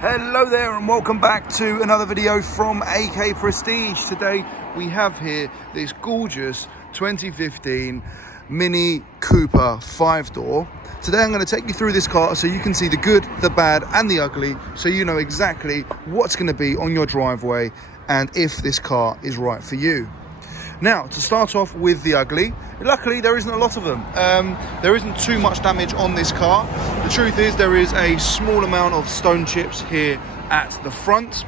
Hello there and welcome back to another video from AK Prestige. Today we have here this gorgeous 2015 Mini Cooper 5-door. Today I'm going to take you through this car so you can see the good, the bad and the ugly, so you know exactly what's going to be on your driveway and if this car is right for you. Now, to start off with the ugly, luckily there isn't a lot of them. There isn't too much damage on this car. The truth is there is a small amount of stone chips here at the front.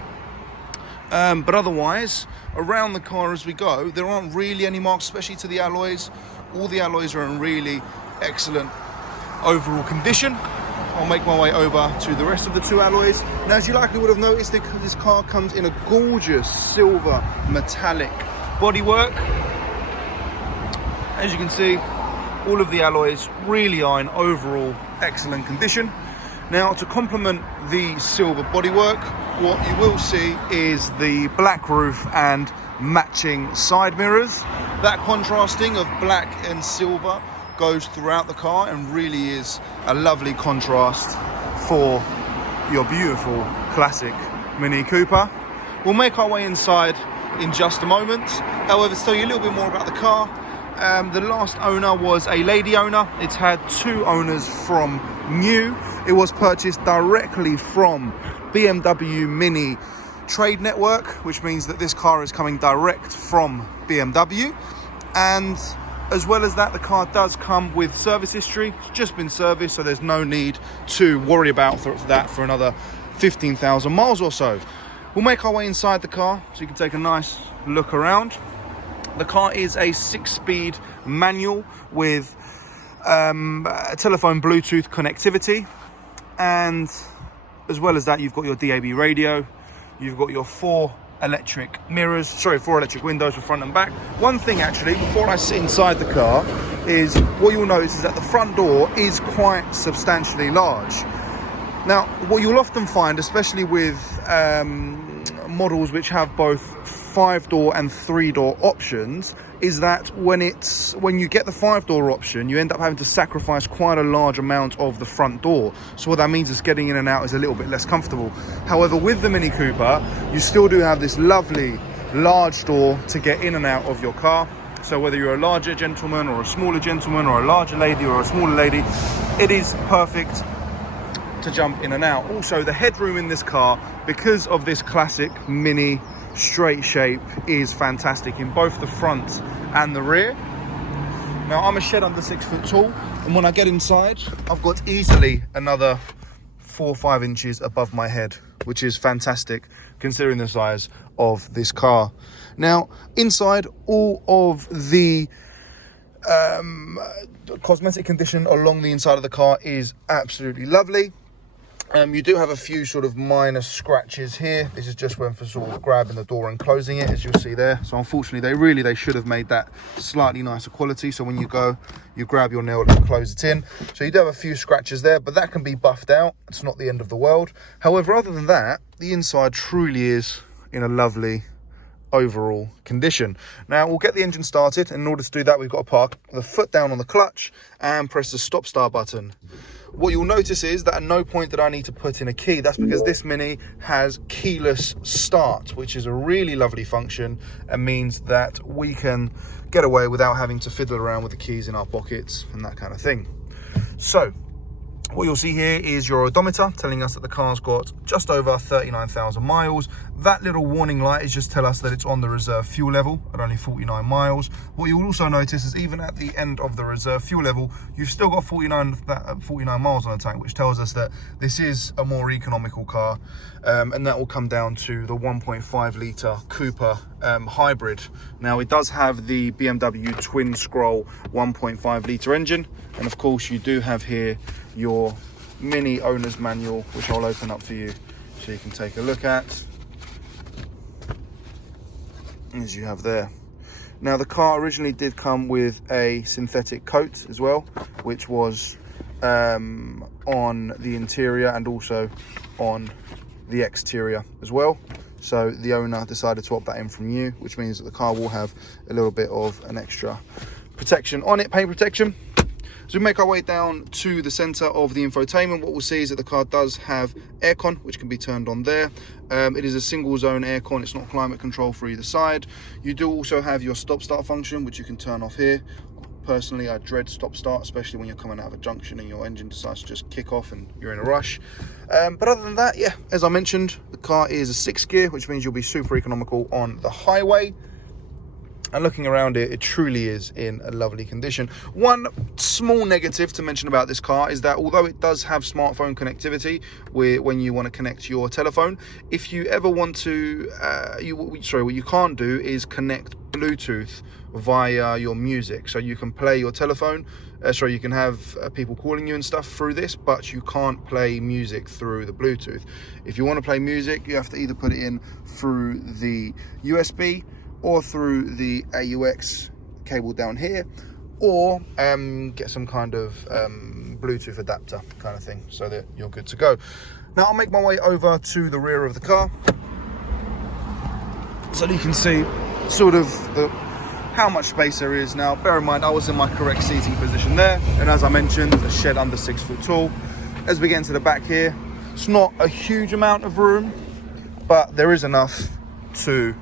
But otherwise, around the car as we go, there aren't really any marks, especially to the alloys. All the alloys are in really excellent overall condition. I'll make my way over to the rest of the two alloys. Now, as you likely would have noticed, this car comes in a gorgeous silver metallic bodywork. As you can see, all of the alloys really are in overall excellent condition. Now, to complement the silver bodywork, what you will see is the black roof and matching side mirrors. That contrasting of black and silver goes throughout the car and really is a lovely contrast for your beautiful classic Mini Cooper. We'll make our way inside in just a moment. However, to tell you a little bit more about the car, the last owner was a lady owner. It's had two owners from new. It was purchased directly from BMW Mini Trade Network, which means that this car is coming direct from BMW. And as well as that, the car does come with service history. It's just been serviced, so there's no need to worry about that for another 15,000 miles or so. We'll make our way inside the car so you can take a nice look around. The car is a 6-speed manual with telephone Bluetooth connectivity, and as well as that, you've got your DAB radio, you've got your four electric windows for front and back. One thing actually, before I sit inside the car, is what you'll notice is that the front door is quite substantially large. Now, what you'll often find, especially with models which have both 5-door and 3-door options, is that when you get the 5-door option, you end up having to sacrifice quite a large amount of the front door. So what that means is getting in and out is a little bit less comfortable. However, with the Mini Cooper, you still do have this lovely large door to get in and out of your car. So whether you're a larger gentleman or a smaller gentleman or a larger lady or a smaller lady, it is perfect to jump in and out. Also, the headroom in this car, because of this classic mini straight shape, is fantastic in both the front and the rear. Now, I'm a shed under 6 foot tall, and when I get inside, I've got easily another 4 or 5 inches above my head, which is fantastic considering the size of this car. Now, inside, all of the cosmetic condition along the inside of the car is absolutely lovely. You do have a few sort of minor scratches here. This is just when for sort of grabbing the door and closing it, as you'll see there. So unfortunately, they should have made that slightly nicer quality. So when you go, you grab your nail and close it in. So you do have a few scratches there, but that can be buffed out. It's not the end of the world. However, other than that, the inside truly is in a lovely overall condition. Now, we'll get the engine started. And in order to do that, we've got to park the foot down on the clutch and press the stop-start button. What you'll notice is that at no point did I need to put in a key. That's because this Mini has keyless start, which is a really lovely function and means that we can get away without having to fiddle around with the keys in our pockets and that kind of thing. So what you'll see here is your odometer telling us that the car's got just over 39,000 miles. That little warning light is just tell us that it's on the reserve fuel level at only 49 miles. What you'll also notice is even at the end of the reserve fuel level, you've still got 49 miles on the tank, which tells us that this is a more economical car. And that will come down to the 1.5 litre Cooper hybrid. Now, it does have the BMW twin scroll 1.5 litre engine. And of course, you do have here your Mini owner's manual, which I'll open up for you so you can take a look at, as you have there. Now, the car originally did come with a synthetic coat as well, which was on the interior and also on the exterior as well. So the owner decided to opt that in from new, which means that the car will have a little bit of an extra protection on it, paint protection. So we make our way down to the center of the infotainment. What we'll see is that the car does have aircon, which can be turned on there. It is a single zone aircon. It's not climate control for either side. You do also have your stop start function, which you can turn off here. Personally, I dread stop start, especially when you're coming out of a junction and your engine decides to just kick off and you're in a rush. But other than that, yeah, as I mentioned, the car is a 6th gear, which means you'll be super economical on the highway. And looking around it, it truly is in a lovely condition. One small negative to mention about this car is that although it does have smartphone connectivity when you want to connect your telephone, if you ever want to, what you can't do is connect Bluetooth via your music. So you can play your telephone, you can have people calling you and stuff through this, but you can't play music through the Bluetooth. If you want to play music, you have to either put it in through the USB or through the AUX cable down here, or get some kind of Bluetooth adapter kind of thing so that you're good to go. Now I'll make my way over to the rear of the car so that you can see sort of how much space there is. Now bear in mind I was in my correct seating position there, and as I mentioned, a shed under 6 foot tall. As we get into the back here, it's not a huge amount of room, but there is enough to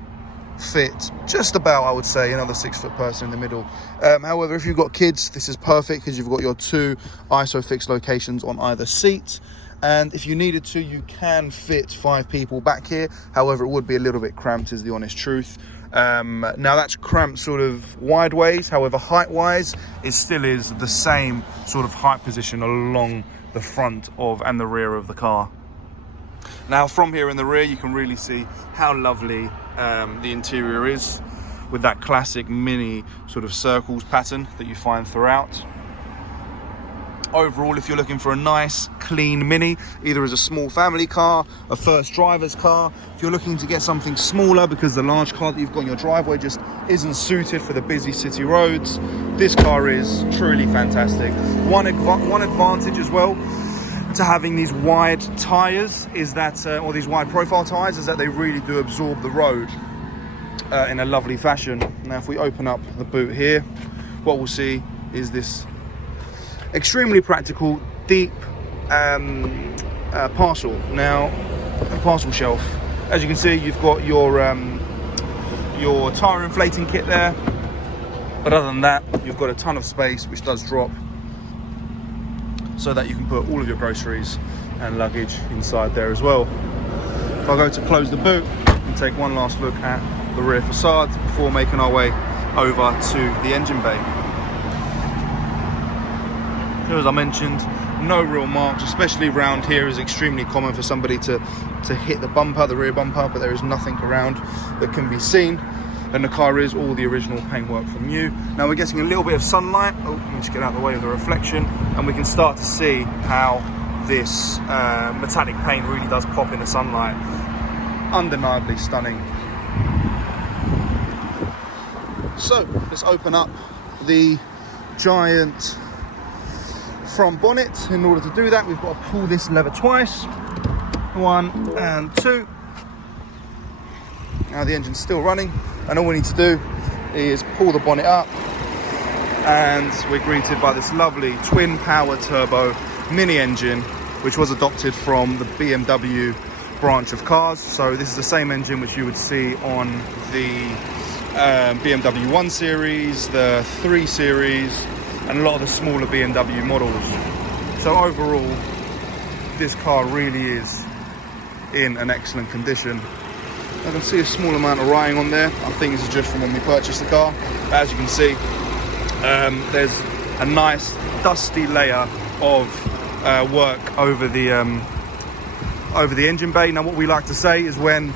fit just about, I would say, another 6 foot person in the middle. However, if you've got kids, this is perfect because you've got your 2 ISOFIX locations on either seat, and if you needed to, you can fit 5 people back here. However, it would be a little bit cramped, is the honest truth. Now that's cramped sort of wide ways, however height wise it still is the same sort of height position along the front of and the rear of the car. Now from here in the rear you can really see how lovely the interior is, with that classic mini sort of circles pattern that you find throughout. Overall, if you're looking for a nice clean Mini, either as a small family car, a first driver's car, if you're looking to get something smaller because the large car that you've got in your driveway just isn't suited for the busy city roads, this car is truly fantastic. One advantage as well to having these wide tires is that, or these wide profile tires, is that they really do absorb the road in a lovely fashion. Now if we open up the boot here, what we'll see is this extremely practical deep parcel. Now a parcel shelf, as you can see, you've got your tire inflating kit there, but other than that you've got a ton of space which does drop so that you can put all of your groceries and luggage inside there as well. If I go to close the boot and take one last look at the rear facade before making our way over to the engine bay. So as I mentioned, no real marks, especially around here is extremely common for somebody to hit the bumper, the rear bumper, but there is nothing around that can be seen, and the car is all the original paintwork from new. Now we're getting a little bit of sunlight. Oh, let me just get out of the way of the reflection, and we can start to see how this metallic paint really does pop in the sunlight. Undeniably stunning. So let's open up the giant front bonnet. In order to do that, we've got to pull this lever twice, 1 and 2. Now the engine's still running, and all we need to do is pull the bonnet up, and we're greeted by this lovely twin power turbo mini engine, which was adopted from the BMW branch of cars. So this is the same engine which you would see on the BMW 1 Series, the 3 Series, and a lot of the smaller BMW models. So overall, this car really is in an excellent condition. I can see a small amount of rotting on there. I think this is just from when we purchased the car. But as you can see, there's a nice dusty layer of work over the engine bay. Now what we like to say is when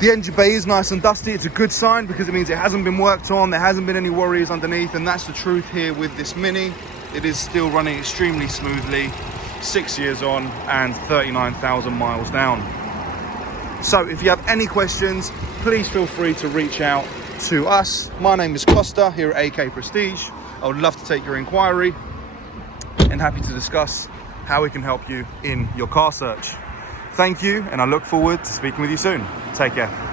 the engine bay is nice and dusty, it's a good sign because it means it hasn't been worked on, there hasn't been any worries underneath, and that's the truth here with this Mini. It is still running extremely smoothly, 6 years on and 39,000 miles down. So if you have any questions, please feel free to reach out to us. My name is Costa here at AK Prestige. I would love to take your inquiry and happy to discuss how we can help you in your car search. Thank you, and I look forward to speaking with you soon. Take care.